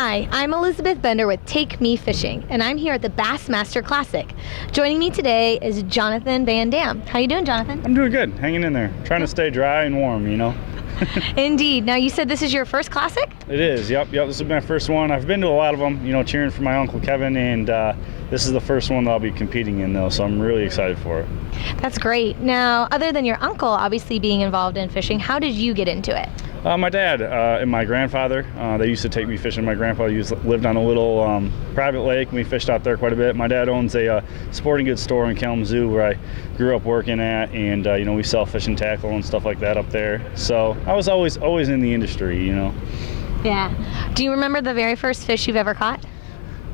Hi, I'm Elizabeth Bender with Take Me Fishing, and I'm here at the Bassmaster Classic. Joining me today is Jonathan VanDam. How you doing, Jonathan? I'm doing good, hanging in there, trying to stay dry and warm, you know. Indeed. Now, you said this is your first Classic? It is, yep, this is my first one. I've been to a lot of them, you know, cheering for my Uncle Kevin, and this is the first one that I'll be competing in, though, so I'm really excited for it. That's great. Now, other than your uncle obviously being involved in fishing, how did you get into it? My dad and my grandfather, they used to take me fishing. My grandfather lived on a little private lake, and we fished out there quite a bit. My dad owns a sporting goods store in Kalamazoo where I grew up working at, and you know, we sell fishing tackle and stuff like that up there. So I was always in the industry, you know. Yeah. Do you remember the very first fish you've ever caught?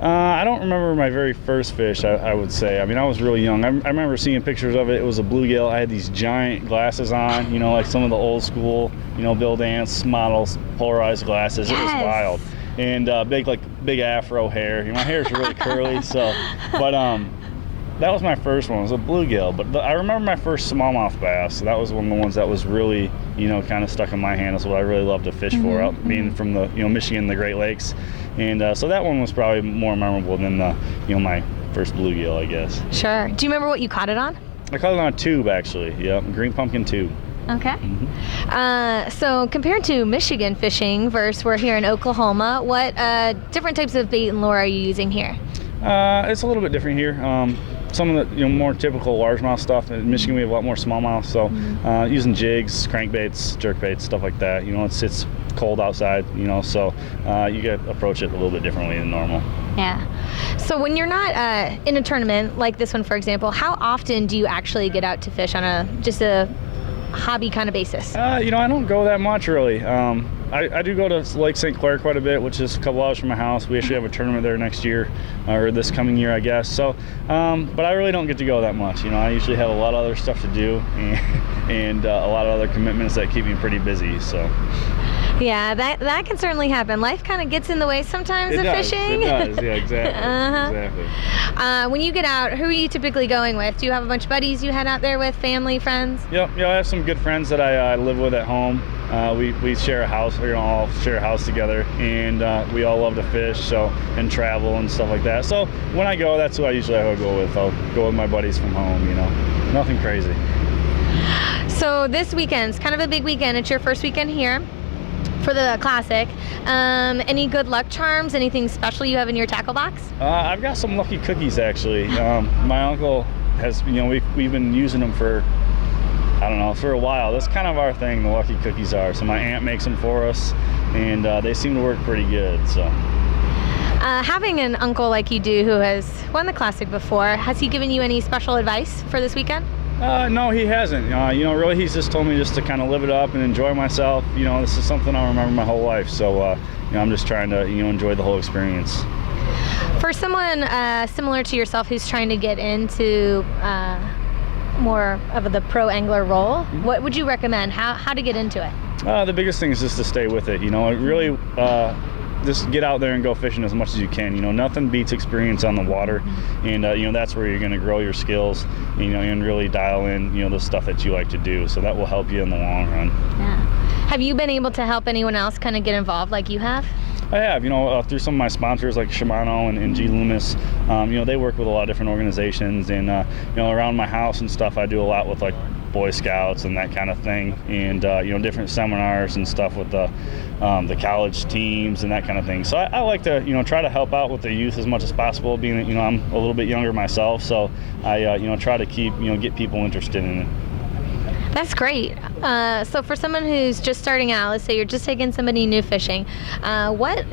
I don't remember my very first fish, I would say. I mean, I was really young. I remember seeing pictures of it. It was a bluegill. I had these giant glasses on, you know, like some of the old school, you know, Bill Dance models, polarized glasses. Yes. It was wild. And big afro hair. You know, my hair's really curly, so, but that was my first one. It was a bluegill. But I remember my first smallmouth bass. That was one of the ones that was really, you know, kind of stuck in my hand. That's what I really loved to fish for, out being from the, you know, Michigan, the Great Lakes. And so that one was probably more memorable than the, you know, my first bluegill, I guess. Sure. Do you remember what you caught it on? I caught it on a tube, actually. Yeah, green pumpkin tube. Okay. So compared to Michigan fishing versus we're here in Oklahoma, what different types of bait and lure are you using here? It's a little bit different here. Some of the, you know, more typical largemouth stuff. In Michigan, we have a lot more smallmouth, so using jigs, crankbaits, jerkbaits, stuff like that. You know, it's cold outside, you know, so you get to approach it a little bit differently than normal. Yeah. So when you're not in a tournament like this one, for example, how often do you actually get out to fish on just a hobby kind of basis? You know, I don't go that much really. I do go to Lake St. Clair quite a bit, which is a couple hours from my house. We actually have a tournament there next year, or this coming year, I guess. So, but I really don't get to go that much. You know, I usually have a lot of other stuff to do, and a lot of other commitments that keep me pretty busy. So. Yeah, that can certainly happen. Life kind of gets in the way sometimes of fishing. It does, yeah, exactly. Exactly. When you get out, who are you typically going with? Do you have a bunch of buddies you head out there with, family, friends? Yep, I have some good friends that I live with at home. We share a house. We all share a house together, and we all love to fish, and travel and stuff like that. So when I go, that's who I usually go with. I'll go with my buddies from home. You know, nothing crazy. So this weekend's kind of a big weekend. It's your first weekend here for the Classic. Any good luck charms? Anything special you have in your tackle box? I've got some lucky cookies actually. My uncle has, you know, we've been using them for, I don't know, for a while. That's kind of our thing, the lucky cookies are. So my aunt makes them for us, and they seem to work pretty good. So. Having an uncle like you do who has won the Classic before, has he given you any special advice for this weekend? No, he hasn't. You know, really, he's just told me just to kind of live it up and enjoy myself. You know, this is something I'll remember my whole life. So, you know, I'm just trying to, you know, enjoy the whole experience. For someone similar to yourself who's trying to get into more of the pro angler role, what would you recommend? How to get into it? The biggest thing is just to stay with it. You know, it really just get out there and go fishing as much as you can. You know, nothing beats experience on the water, and you know, that's where you're going to grow your skills. You know, and really dial in, you know, the stuff that you like to do. So that will help you in the long run. Yeah. Have you been able to help anyone else kind of get involved like you have? I have, you know, through some of my sponsors like Shimano and G. Loomis. You know, they work with a lot of different organizations, and you know, around my house and stuff, I do a lot with like Boy Scouts and that kind of thing, and you know, different seminars and stuff with the college teams and that kind of thing. So I like to, you know, try to help out with the youth as much as possible, being that, you know, I'm a little bit younger myself, so I you know, try to keep, you know, get people interested in it. That's great. So for someone who's just starting out, let's say you're just taking somebody new fishing, what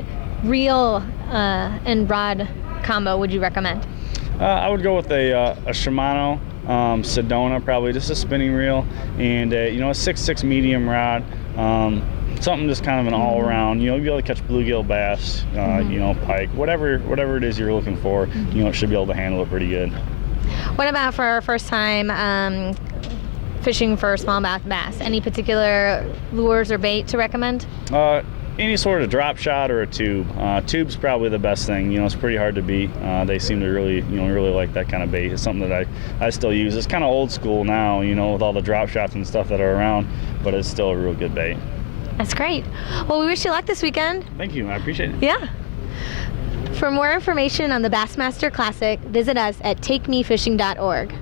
reel and rod combo would you recommend? I would go with a Shimano Sedona, probably just a spinning reel, and you know, a 6.6 medium rod. Something just kind of an all-around, you know, you'll be able to catch bluegill, bass, you know, pike, whatever it is you're looking for, you know, it should be able to handle it pretty good. What about for our first time fishing for smallmouth bass? Any particular lures or bait to recommend? Any sort of drop shot or a tube. Tube's probably the best thing. You know, it's pretty hard to beat. They seem to really, you know, really like that kind of bait. It's something that I still use. It's kind of old school now, you know, with all the drop shots and stuff that are around, but it's still a real good bait. That's great. Well, we wish you luck this weekend. Thank you. I appreciate it. Yeah. For more information on the Bassmaster Classic, visit us at takemefishing.org.